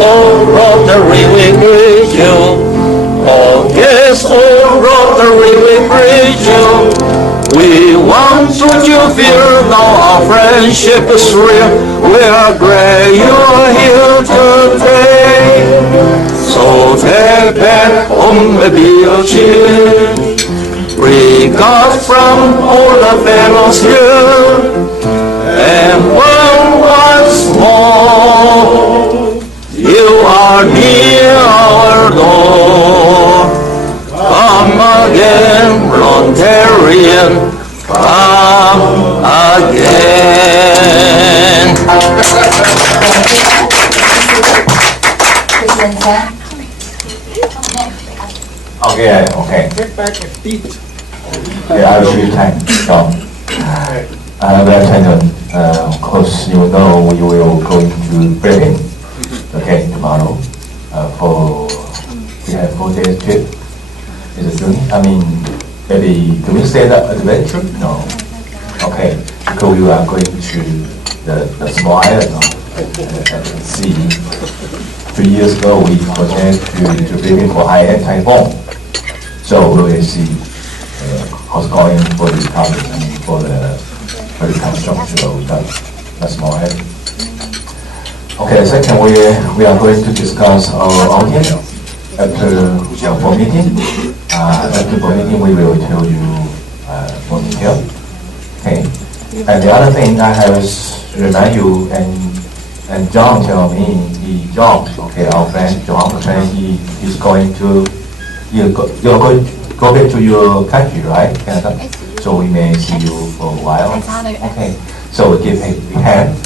oh Rotary, we greet you. Oh yes, oh Rotary, we greet you. We want you feel now our friendship is real. We are glad you're here today. So take back home be your cheer. Regards from all the fellows here. And once more, you are near our door. Come again, Rotarian, come again. Okay. Get back a beat. Yeah, I will show you time. So, ladies and gentlemen, of course, you know we will go into briefing. Okay, tomorrow. We have 4 days trip. Is it soon? I mean, maybe do we say that adventure? No. Okay, because we are going to the small island of the sea. 3 years ago, we projected to briefing for high-end typhoon. So we will see how's going for this project. I mean, for the construction of the small island. Okay, second, we are going to discuss our audience after board meeting. After board meeting, we will tell you more detail. Okay. And the other thing I have is remind you, and John tell me, John, okay, our friend John, he is going to, you're going to go back to your country, right, Canada? So we may see you for a while. Okay. So we give a big hand.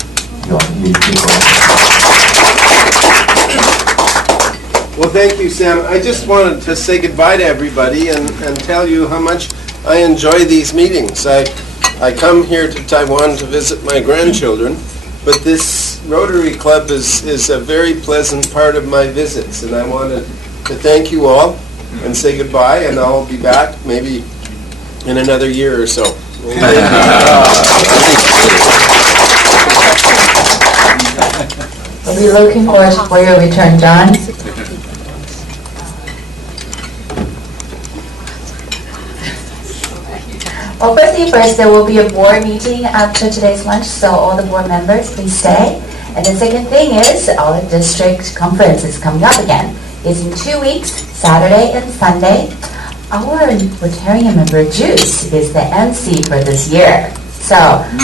Well, thank you, Sam. I just wanted to say goodbye to everybody and tell you how much I enjoy these meetings. I come here to Taiwan to visit my grandchildren, but this Rotary Club is a very pleasant part of my visits, and I wanted to thank you all and say goodbye, and I'll be back maybe in another year or so. We'll be looking forward for your return, John. Well, first thing first, there will be a board meeting after today's lunch, so all the board members, please stay. And the second thing is, our district conference is coming up again. It's in 2 weeks, Saturday and Sunday. Our Rotarian member Juice is the MC for this year. So,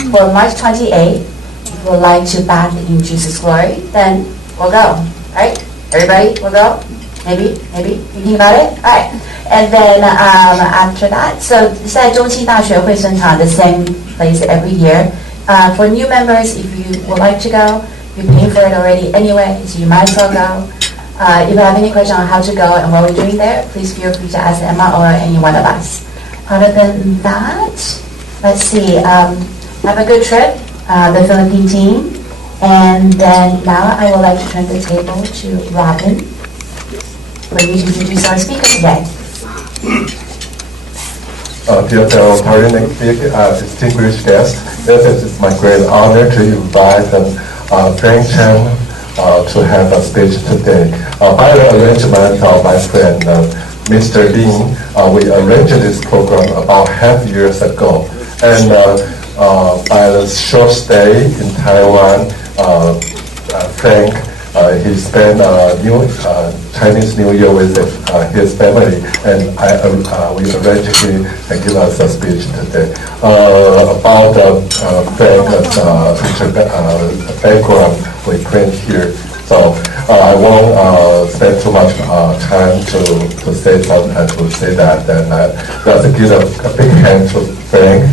for March 28th, if you would like to bath in Juice's glory, then we'll go, right? Everybody will go? Maybe? Thinking about it? All right. And then after that, so 在中兴大学会生场 the same place every year. For new members, if you would like to go, you pay for it already anyway, so you might as well go. If you have any question on how to go and what we're doing there, please feel free to ask Emma or any one of us. Other than that, let's see, have a good trip, the Philippine team. And then now I would like to turn the table to Robin for you to introduce our speaker today. Dear fellow distinguished guests, it is my great honor to invite Frank Chen to have a speech today. By the arrangement of my friend Mr. Lin, we arranged this program about half years ago. And by the short stay in Taiwan, Frank, he spent Chinese New Year with his family, and we arranged him to give us a speech today about Frank's background we print here. So I won't spend too much time to say that. And let's give a big hand to Frank,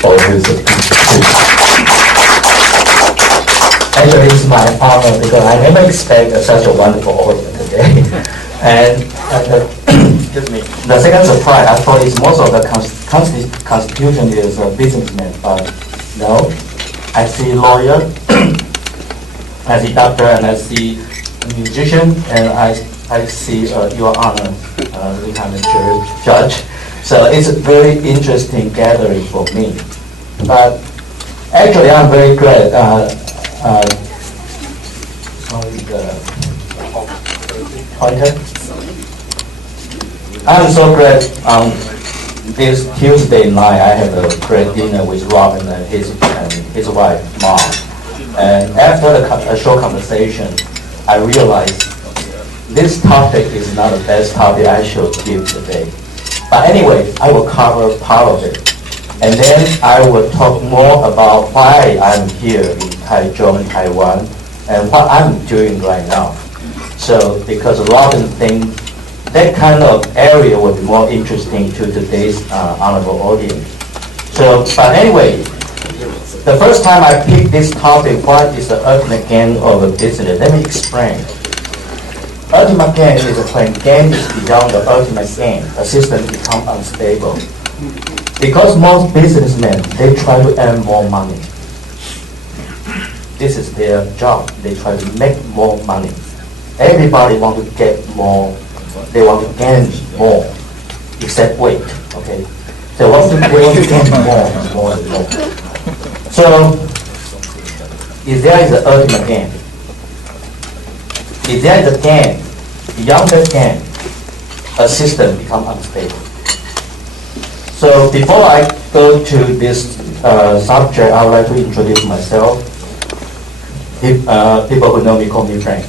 for his speech. Actually, it's my honor because I never expected such a wonderful audience today. And excuse me, the second surprise, I thought is most of the Constitution is a businessman, but no, I see lawyer, I see doctor, and I see musician, and I see Your Honor, Lieutenant Judge. So it's a very interesting gathering for me. But actually, I'm very glad. pointer. I'm so glad this Tuesday night I have a great dinner with Robin and his wife, Mom. And after a short conversation, I realized this topic is not the best topic I should give today. But anyway, I will cover part of it. And then I will talk more about why I'm here in Taichung, Taiwan, and what I'm doing right now. So, because Robin thinks that kind of area would be more interesting to today's honorable audience. So, but anyway, the first time I picked this topic, what is the ultimate gain of a business? Let me explain. Ultimate gain is when gain is beyond the ultimate gain. A system becomes unstable. Because most businessmen, they try to earn more money. This is their job. They try to make more money. Everybody wants to get more. They want to gain more, except weight. Okay, they want to gain more. So, if there is an ultimate gain, if there is a gain, beyond that gain, a system becomes unstable. So before I go to this subject, I would like to introduce myself. People who know me call me Frank.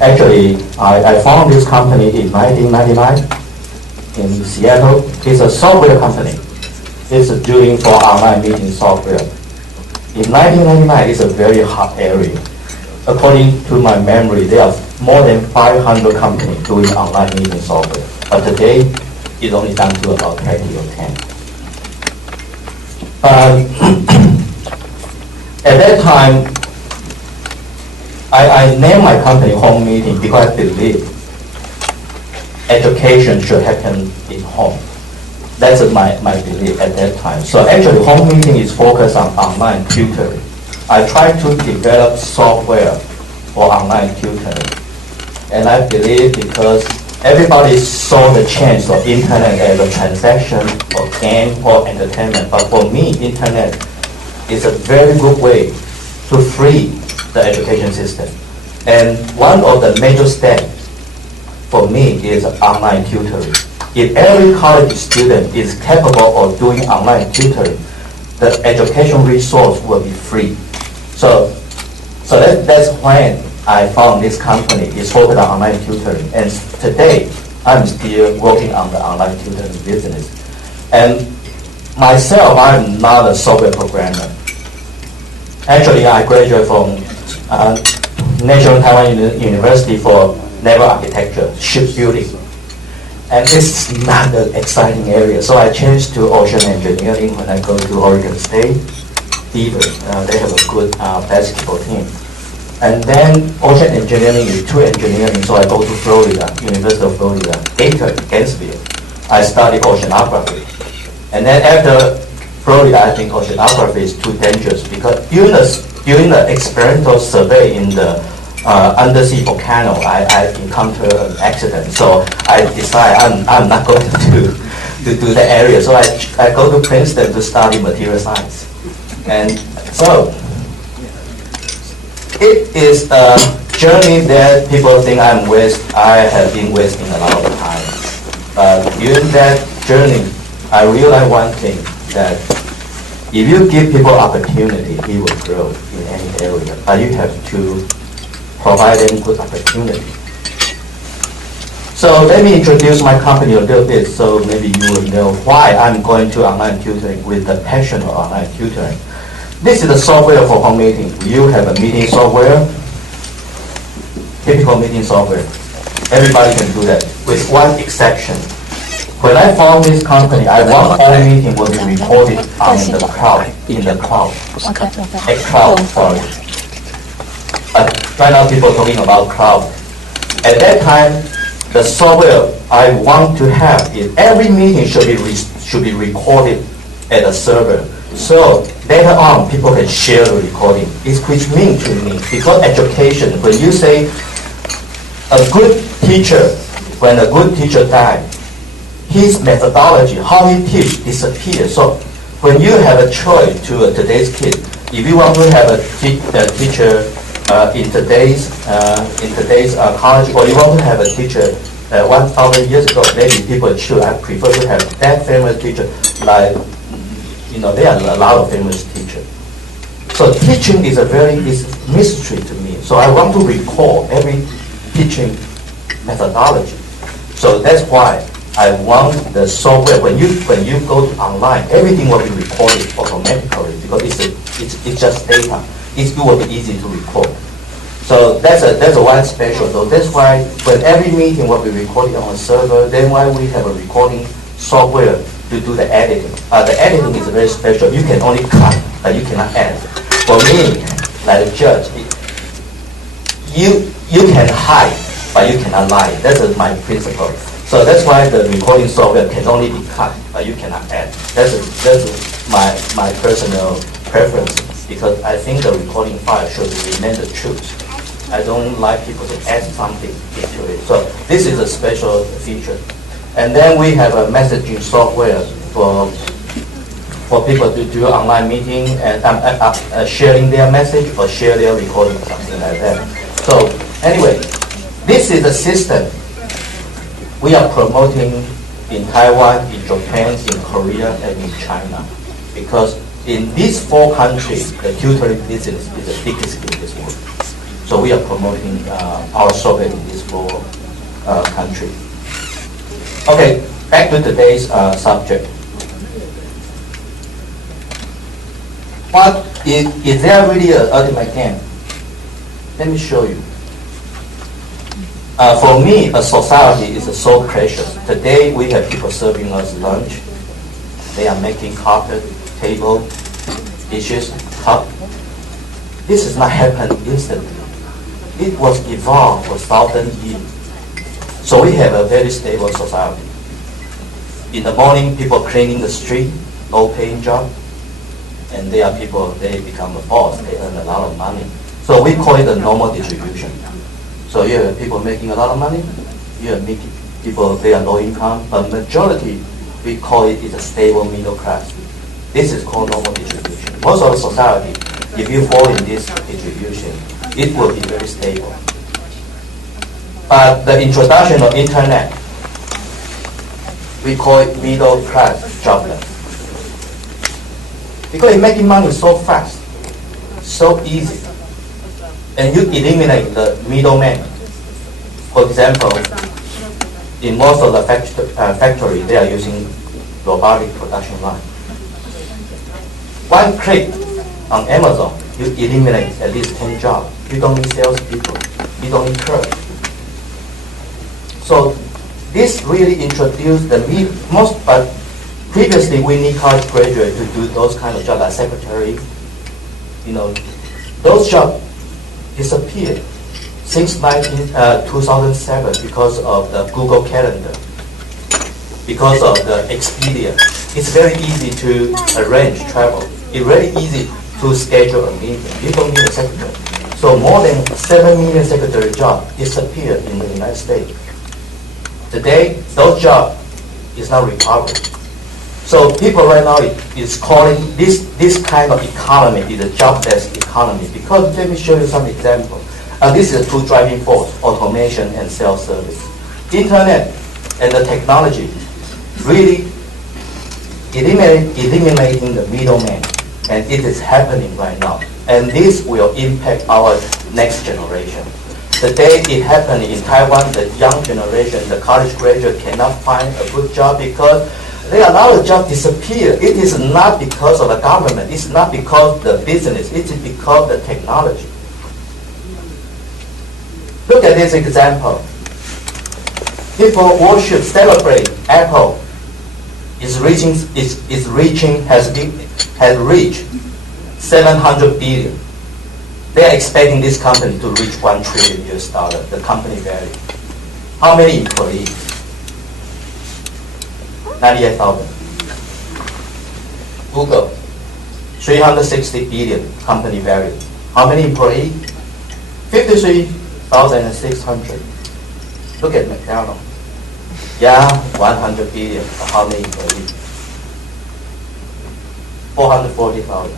Actually, I founded this company in 1999 in Seattle. It's a software company. It's doing for online meeting software. In 1999, it's a very hot area. According to my memory, there are more than 500 companies doing online meeting software. But today, it's only down to about 20 or 10. At that time, I named my company Home Meeting because I believe education should happen in home. That's my belief at that time. So actually, Home Meeting is focused on online tutoring. I tried to develop software for online tutoring. And I believe because everybody saw the chance of internet as a transaction or game or entertainment. But for me, internet is a very good way to free the education system. And one of the major steps for me is online tutoring. If every college student is capable of doing online tutoring, the education resource will be free. So that's when I found this company is focused on online tutoring. And today, I'm still working on the online tutoring business. And myself, I'm not a software programmer. Actually, I graduated from National Taiwan University for naval architecture, shipbuilding. And this is not an exciting area. So I changed to ocean engineering when I go to Oregon State. Beaver, they have a good basketball team. And then ocean engineering is too engineering, so I go to Florida, University of Florida, Gainesville. I study oceanography. And then after Florida, I think oceanography is too dangerous because during the experimental survey in the undersea volcano, I encountered an accident. So I decide I'm not going to do that area. So I go to Princeton to study material science. And so it is a journey that people think I have been wasting a lot of time. But during that journey, I realized one thing, that if you give people opportunity, it will grow in any area. But you have to provide them good opportunity. So let me introduce my company a little bit so maybe you will know why I'm going to online tutoring with the passion of online tutoring. This is the software for home meeting. You have a meeting software, typical meeting software. Everybody can do that, with one exception. When I found this company, I want all meeting will be recorded on the cloud, in the cloud. A cloud, sorry. But right now people are talking about cloud. At that time, the software I want to have is every meeting should be recorded at a server. So later on, people can share the recording. Which means to me, because education, when you say a good teacher, when a good teacher dies, his methodology, how he teach, disappears. So when you have a choice to today's kid, if you want to have a teacher in today's college, or you want to have a teacher. 1,000 years ago, maybe people choose. I prefer to have that famous teacher. Like, there are a lot of famous teachers. So teaching is is mystery to me. So I want to record every teaching methodology. So that's why I want the software. When you go to online, everything will be recorded automatically because it's just data. It will be easy to record. So that's a one special. So that's why when every meeting will be recorded on a server, then why we have a recording software to do the editing. The editing is very special. You can only cut, but you cannot edit. For me, like a judge, you can hide, but you cannot lie. That's my principle. So that's why the recording software can only be cut, but you cannot edit. That's my personal preference because I think the recording file should remain the truth. I don't like people to add something into it. So this is a special feature. And then we have a messaging software for people to do online meeting and sharing their message or share their recording, something like that. So anyway, this is a system we are promoting in Taiwan, in Japan, in Korea, and in China. Because in these 4 countries, the tutoring business is the biggest in this world. So we are promoting our software in these 4 countries. Okay, back to today's subject. What is there really an ultimate game? Let me show you. For me, a society is so precious. Today we have people serving us lunch. They are making carpet, table, dishes, cup. This is not happening instantly. It was evolved for 1,000 years. So we have a very stable society. In the morning, people cleaning the street, low-paying job, and there are people, they become a boss, they earn a lot of money. So we call it a normal distribution. So you have people making a lot of money, you have people, they are low income, but majority, we call it is a stable middle class. This is called normal distribution. Most of the society, if you fall in this distribution, it will be very stable. But the introduction of internet, we call it middle class jobless. Because it's making money so fast, so easy. And you eliminate the middleman. For example, in most of the factory, they are using robotic production line. One click on Amazon, you eliminate at least 10 jobs. You don't need salespeople. You don't need clerks. So this really introduced the most, but previously we need college graduates to do those kind of jobs like secretary. Those jobs disappeared since 2007 because of the Google Calendar, because of the Expedia. It's very easy to arrange travel. It's very easy to schedule a meeting. You don't need a secretary. So more than 7 million secretary jobs disappeared in the United States. Today, those jobs is not recovered. So people right now is calling this kind of economy is a jobless economy. Because let me show you some examples. This is 2 driving force: automation and self-service. Internet and the technology really eliminating the middleman, and it is happening right now. And this will impact our next generation. Today it happening in Taiwan, the young generation, the college graduate cannot find a good job because there are a lot of jobs disappear. It is not because of the government. It's not because of the business. It is because of the technology. Look at this example. People worship, celebrate Apple has reached 700 billion. They are expecting this company to reach $1 trillion US, the company value. How many employees? 98,000. Google, 360 billion company value. How many employees? 53,600. Look at McDonald's. Yeah, 100 billion. How many employees? 440,000.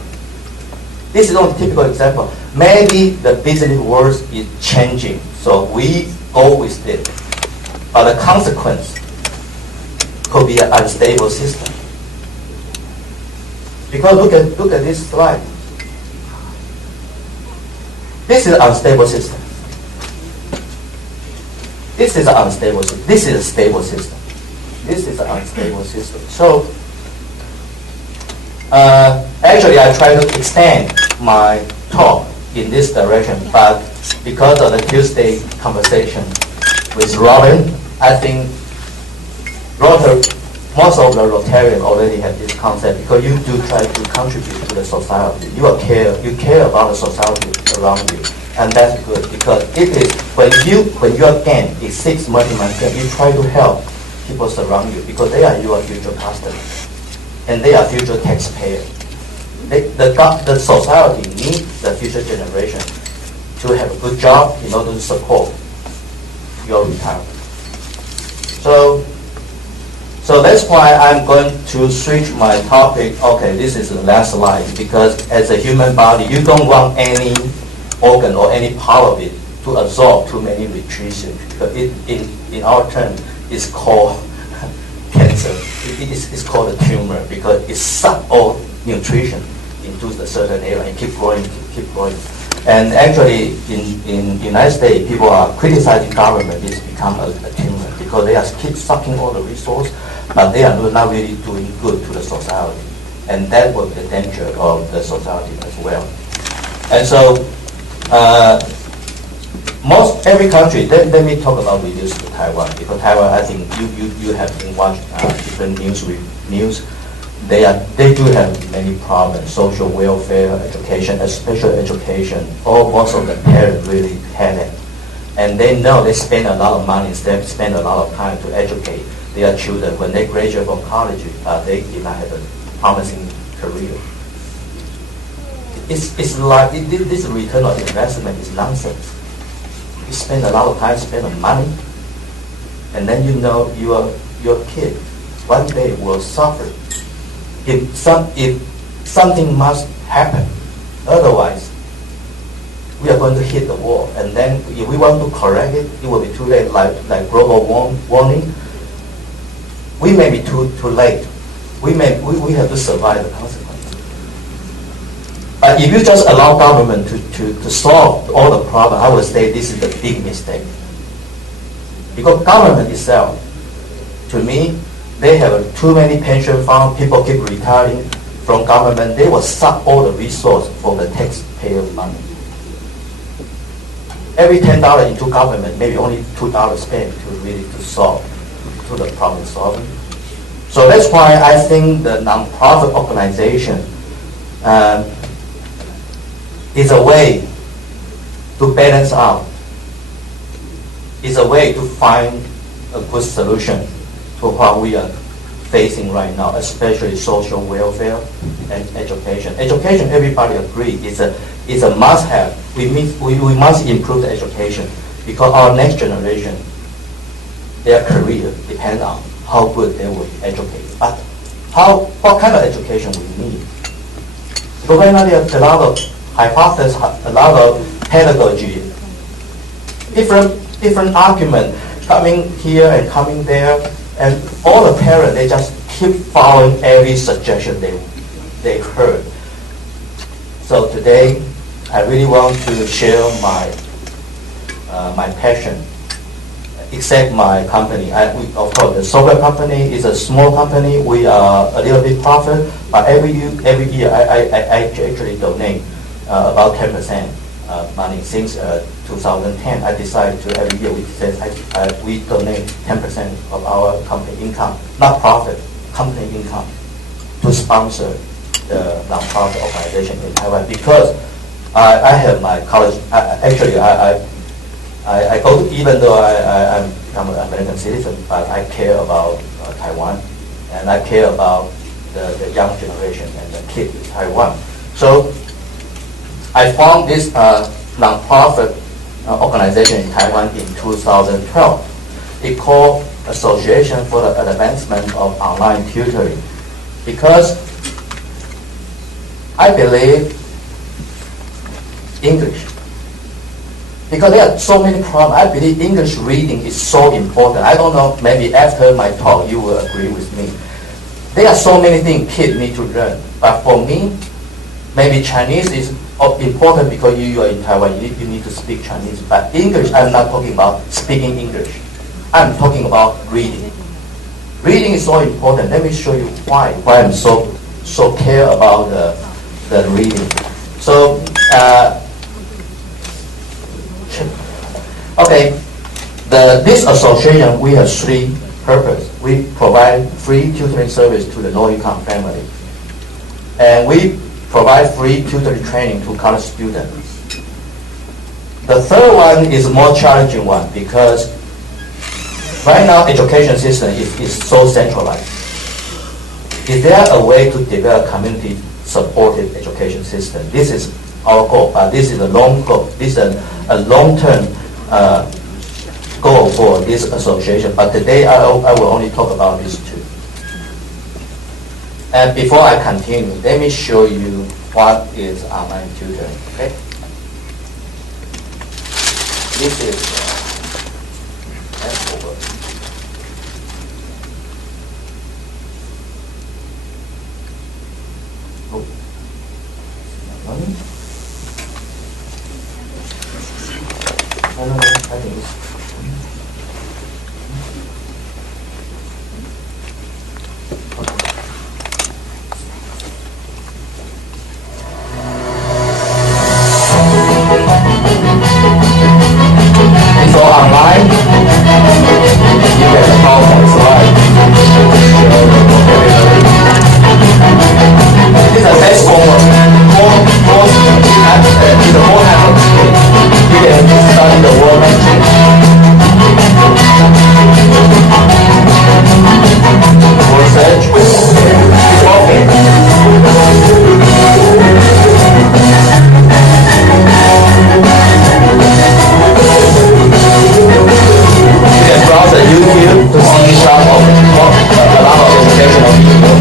This is not a typical example. Maybe the business world is changing, so we go with it. But the consequence could be an unstable system. Because look at this slide. This is an unstable system. This is an unstable system. This is a stable system. This is an unstable system. So actually, I try to extend my talk in this direction, but because of the Tuesday conversation with Robin, I think most of the Rotarians already have this concept, because you do try to contribute to the society. You care about the society around you, and that's good, because it is when your gain exceeds multi-month gain, you try to help people surround you, because they are your future customers and they are future taxpayers. The society needs the future generation to have a good job in order to support your retirement. So that's why I'm going to switch my topic. Okay, this is the last slide, because as a human body, you don't want any organ or any part of it to absorb too many nutrition. Because in our term, it's called cancer. It's called a tumor, because it sucks all nutrition into the certain area and keep growing. And actually, in United States, people are criticizing government. It's become a tumor, because they are keep sucking all the resource, but they are not really doing good to the society. And that was the danger of the society as well. And so, every country, let me talk about reduce to Taiwan, because Taiwan, I think you have been watching different news. They do have many problems, social welfare, education, especially education. Most of the parents really have it. And they know they spend a lot of money, they spend a lot of time to educate their children. When they graduate from college, they did not have a promising career. It's like this return on investment is nonsense. You spend a lot of time, spend money, and then you know your kid one day will suffer. If something must happen, otherwise we are going to hit the wall. And then if we want to correct it, it will be too late. Like global warming, we may be too late. We have to survive the consequences. But if you just allow government to solve all the problems, I would say this is a big mistake. Because government itself, to me, they have too many pension funds. People keep retiring from government. They will suck all the resources from the taxpayer money. Every $10 into government, maybe only $2 spent to solve to the problem solving. So that's why I think the nonprofit organization is a way to balance out. Is a way to find a good solution to what we are facing right now, especially social welfare and education. Education, everybody agrees, is a must-have. We must improve the education, because our next generation, their career depends on how good they will be educated. But what kind of education we need? Because right now there's a lot of hypotheses, a lot of pedagogy, different arguments coming here and coming there, and all the parents, they just keep following every suggestion they heard. So today, I really want to share my passion. Except my company, of course, the software company is a small company. We are a little bit profit, but every year I actually donate about 10% money. Since 2010, I decided to every year we donate 10% of our company income, not profit, company income, to sponsor the nonprofit organization in Taiwan. Because I have my college. I go to, even though I'm an American citizen, but I care about Taiwan, and I care about the young generation and the kids in Taiwan. So I formed this nonprofit organization in Taiwan in 2012. It's called Association for the Advancement of Online Tutoring, because I believe English. Because there are so many problems. I believe English reading is so important. I don't know, maybe after my talk you will agree with me. There are so many things kids need to learn. But for me, maybe Chinese is important because you are in Taiwan, you need to speak Chinese. But English, I'm not talking about speaking English. I'm talking about reading. Reading is so important. Let me show you why I'm so care about the reading. So, okay, this association, we have three purposes. We provide free tutoring service to the low-income family. And we provide free tutoring training to college students. The third one is a more challenging one because right now education system is so centralized. Is there a way to develop community-supported education system? This is our goal, but this is a long goal. This is a long-term goal for this association. But today I will only talk about these two. And before I continue, let me show you what is online tutoring. Okay? This is over. Oh. No, I think it's so online, you get the PowerPoint slide. This is a best homework. It's a whole type of skill. You can study the world language. Research. It's working. You can browse the YouTube to see some of a lot of educational videos.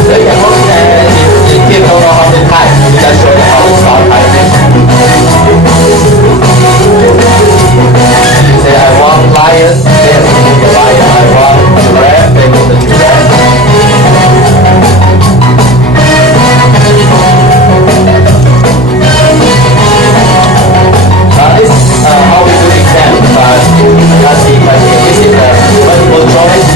So you can look and if you don't know how to type, you just show them how to start typing. You say, I want lion, then you go to lion. I want giraffe, then go to giraffe. This is how we do exam, but let's see if I can. This is the multiple choice.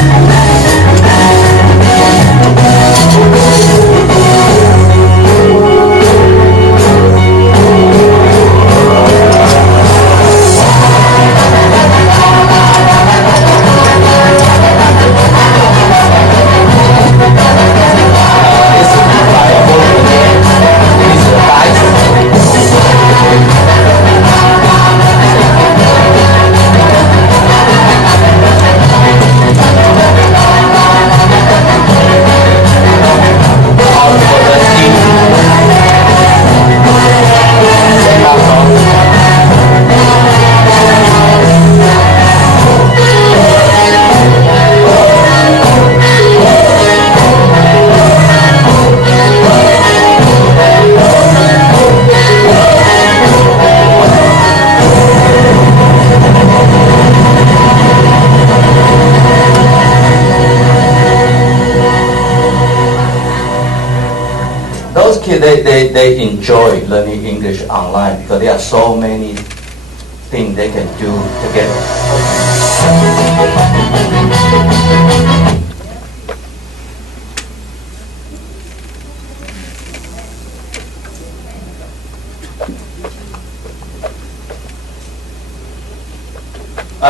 Those kids, they enjoy learning English online because there are so many things they can do together.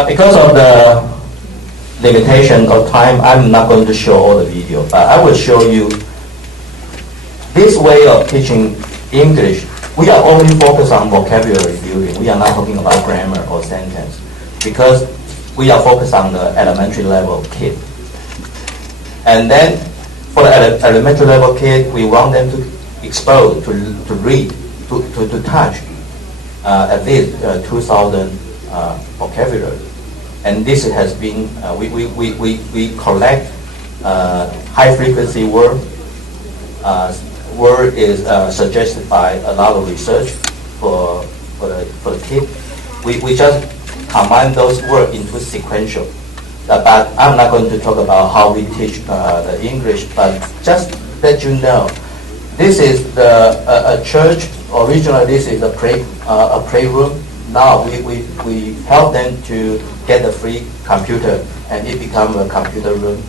Because of the limitation of time, I'm not going to show all the video, but I will show you this way of teaching English. We are only focused on vocabulary building. We are not talking about grammar or sentence because we are focused on the elementary level kid. And then for the elementary level kid, we want them to expose, to read, to touch at least 2,000 vocabulary. And this has been, we collect high frequency word. Word is suggested by a lot of research for the kid. We just combine those words into sequential. But I'm not going to talk about how we teach the English, but just let you know, this is a church. Originally, this is a playroom. Now we help them to get a free computer, and it becomes a computer room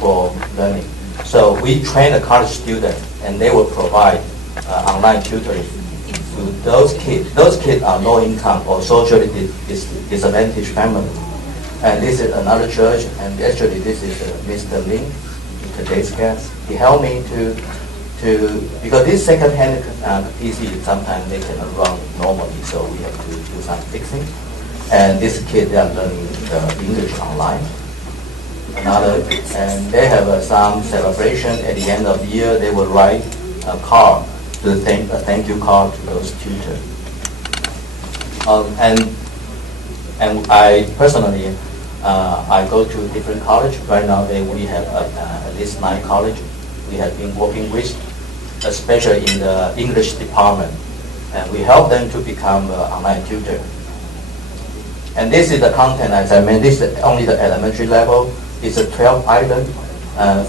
for learning. So we train a college student, and they will provide online tutoring to those kids. Those kids are low income or socially disadvantaged family. And this is another church, and actually this is Mr. Lin, today's guest. He helped me to because this second-hand PC sometimes they cannot run normally, so we have to do some fixing. And this kid, they are learning English online. And they have some celebration at the end of the year. They will write a card, a thank you card to those tutors. And I personally, I go to different college. Right now, we have at least 9 colleges we have been working with, especially in the English department. And we help them to become online tutor. And this is the content, as I mentioned, this is only the elementary level. It's a 12 item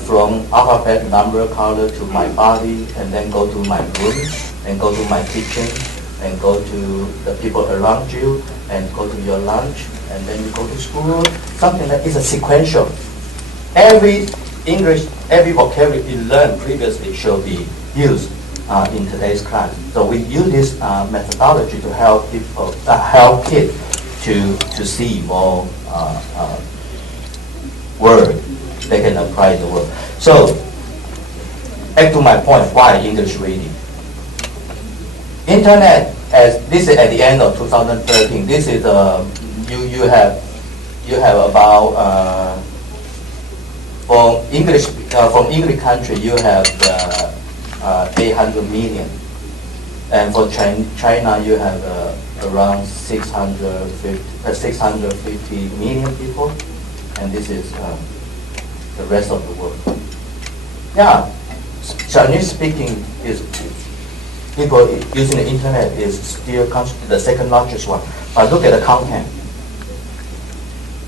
from alphabet, number, color to my body, and then go to my room, and go to my kitchen, and go to the people around you, and go to your lunch, and then you go to school. Something that is a sequential. Every English, every vocabulary you learned previously should be used in today's class. So we use this methodology to help people, help kids to see more word they can apply the word. So back to my point, why English reading? Internet, as this is at the end of 2013. This is you have about from English country you have 800 million, and for China you have around 650 million people, and this is the rest of the world. Yeah, Chinese speaking is people using the internet is still the second largest one. But look at the content.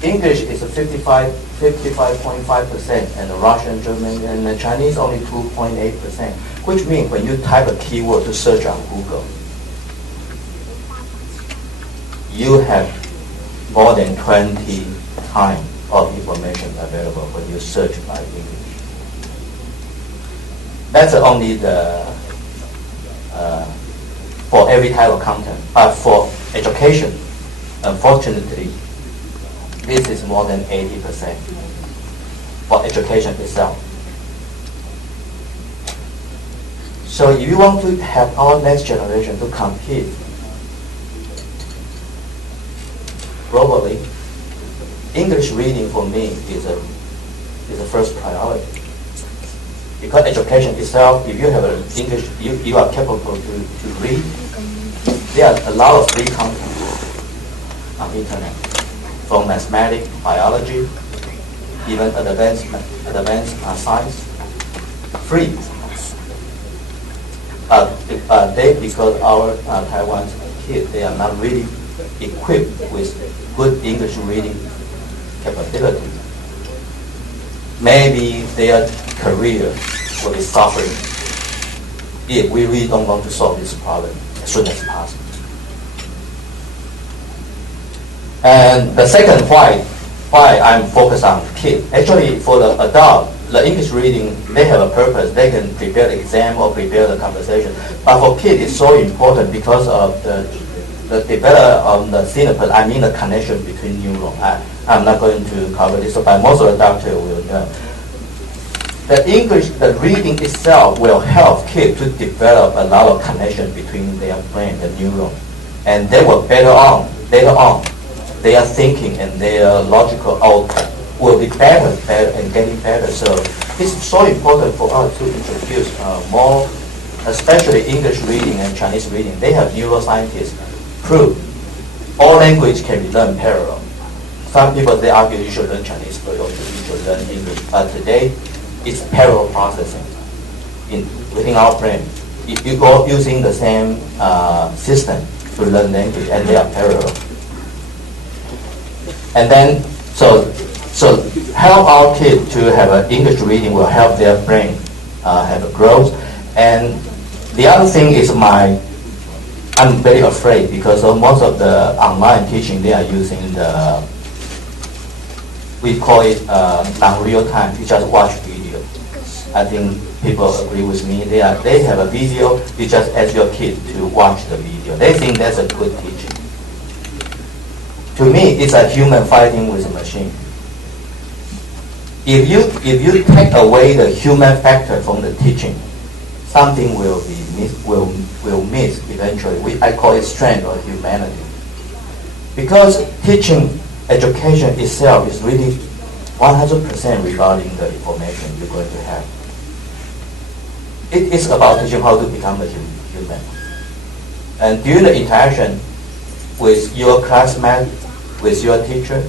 English is 55.5%, and the Russian, German, and the Chinese only 2.8%, which means when you type a keyword to search on Google, you have more than 20 times of information available when you search by English. That's only the for every type of content. But for education, unfortunately, this is more than 80% for education itself. So if you want to have our next generation to compete globally, English reading for me is a first priority. Because education itself, if you have English, you are capable to read. There are a lot of free content on the internet, from mathematics, biology, even advanced science, free. But because our Taiwan kids, they are not really equipped with good English reading capability. Maybe their career will be suffering if we really don't want to solve this problem as soon as possible. And the second why I'm focused on kids. Actually, for the adult, the English reading, they have a purpose. They can prepare the exam or prepare the conversation. But for kids, it's so important because of the development of the synapse. I mean the connection between neurons. I'm not going to cover this, but most of the doctors will know. The English, the reading itself will help kids to develop a lot of connection between their brain and neuron, and they will later on, their thinking and their logical output will be better and getting better. So it's so important for us to introduce more, especially English reading and Chinese reading. They have neuroscientists prove all language can be learned parallel. Some people, they argue you should learn Chinese first or you should learn English. But today, it's parallel processing within our brain. You go using the same system to learn language, and they are parallel. And then, so help our kids to have an English reading will help their brain have a growth. And the other thing is I'm very afraid because most of the online teaching, they are using we call it non-real time. You just watch video. I think people agree with me. They have a video. You just ask your kid to watch the video. They think that's a good teaching. To me, it's a human fighting with a machine. If you take away the human factor from the teaching, something will miss eventually. I call it strength or humanity. Because teaching education itself is really 100% regarding the information you're going to have. It is about teaching how to become a human. And during the interaction with your classmate, with your teacher,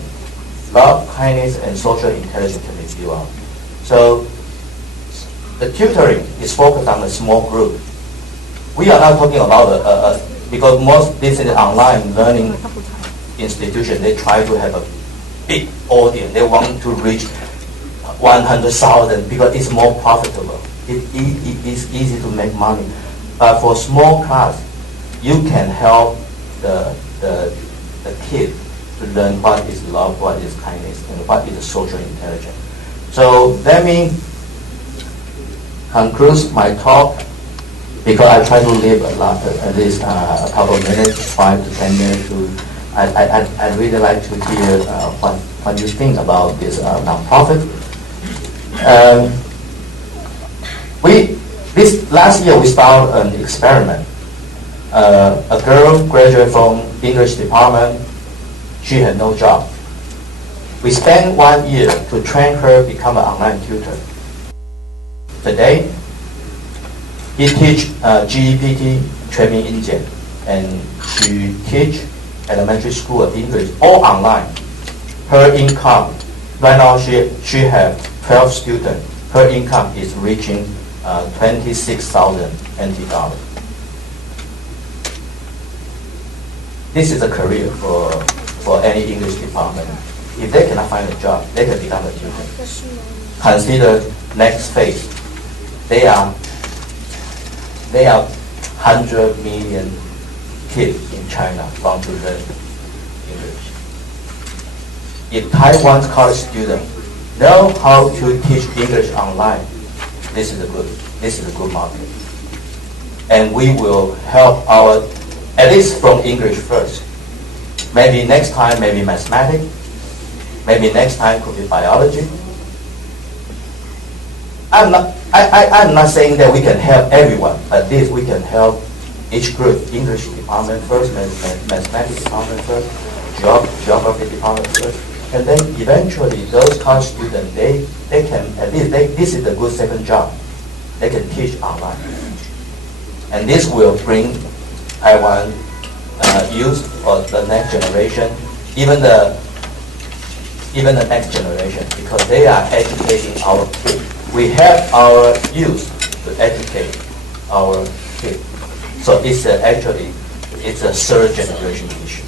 love, kindness, and social intelligence can be built up. So the tutoring is focused on a small group. We are not talking about because most this is online learning institution, they try to have a big audience. They want to reach 100,000 because it's more profitable. It is easy to make money. But for small class, you can help the kid to learn what is love, what is kindness, and what is social intelligence. So let me conclude my talk because I try to leave at least a couple of minutes, 5 to 10 minutes. I'd really like to hear what you think about this nonprofit. This last year we started an experiment. A girl graduated from English department. She had no job. We spent 1 year to train her to become an online tutor. Today, he teach GEPT training Indian, and she teach elementary school English all online. Her income right now she have 12 students. Her income is reaching 26,000 NT dollars. This is a career for any English department. If they cannot find a job, they can become a tutor. Consider next phase. They are 100 million kids in China want to learn English. If Taiwan's college students know how to teach English online, this is a good market. And we will help at least from English first. Maybe next time, maybe mathematics. Maybe next time could be biology. I'm not saying that we can help everyone, but this we can help each group. English department first, mathematics department first, geography department first, and then eventually those college students they can at least this is a good second job. They can teach online, and this will bring Taiwan youth or the next generation, even the next generation, because they are educating our kids. We have our youth to educate our kids. So it's a third generation issue.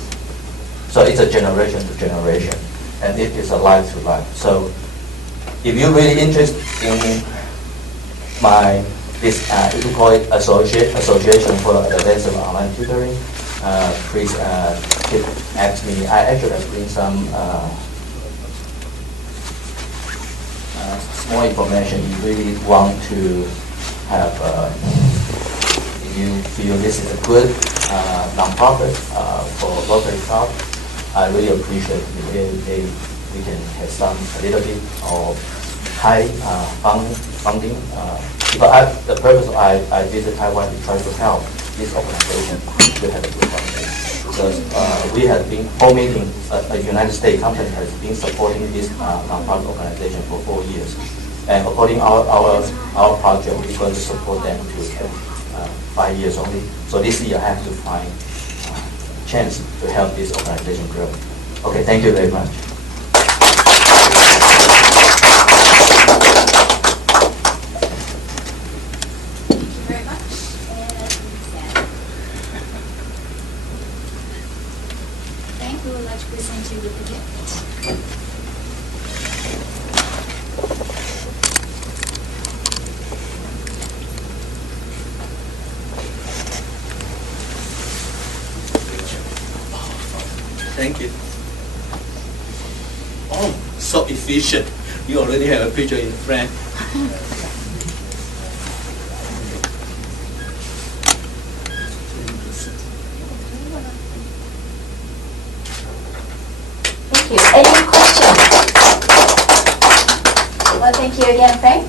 So it's a generation to generation, and it is a life to life. So if you're really interested in this, we call it Association for Advanced Online Tutoring, please ask me. I actually have bring some small information you really want to have. If you feel this is a good nonprofit for local staff, I really appreciate it. We can have a little bit of high funding. Because the purpose I visit Taiwan is try to help this organization to have a good foundation. because we have been whole meeting. A United States company has been supporting this nonprofit organization for 4 years, and according our project, we're going to support them to 5 years only. So this year I have to find chance to help this organization grow. Okay, thank you very much. We would like to present you with a gift. Thank you. Oh, so efficient. You already have a picture in frame. Thank you. Any questions? Well, thank you again, Frank.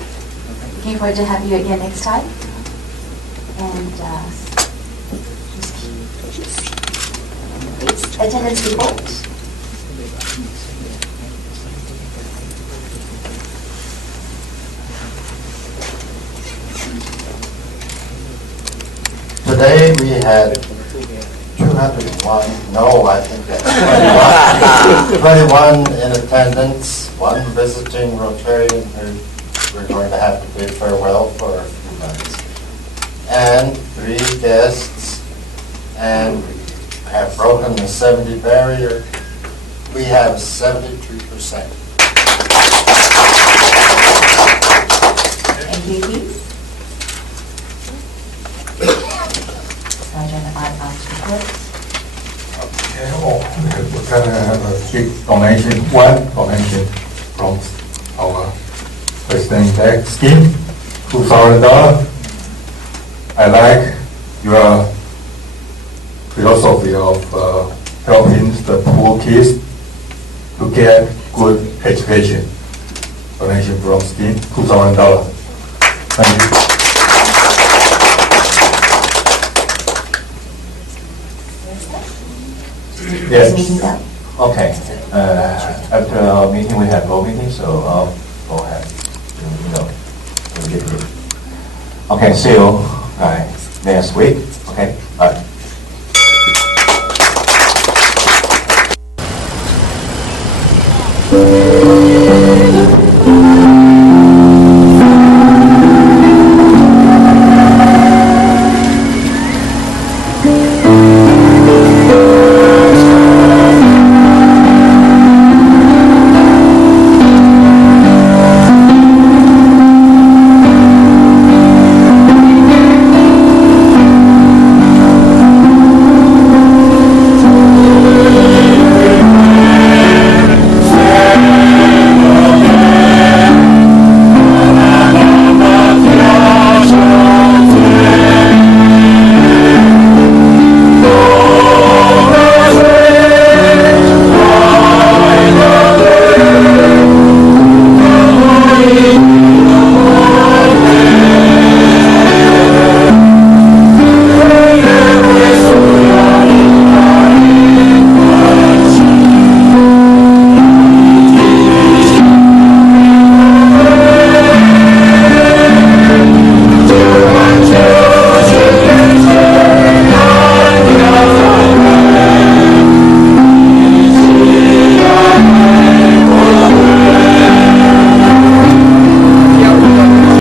Looking forward to have you again next time. And please, attendance report. Today we had 201, no, I think that's 21 in attendance, one visiting Rotarian who we're going to have to bid farewell for a few months, and 3 guests, and have broken the 70 barrier. We have 72%. Thank you, please. Sergeant report. Okay, we're gonna have a big donation, one donation from our President-elect scheme, $2,000. I like your philosophy of helping the poor kids to get good education. Donation from scheme, $2,000. Thank you. Yes. Meeting done. Okay. After our meeting, we have no meeting, so I'll go ahead. We'll get it. Okay, see you next week. Okay, bye.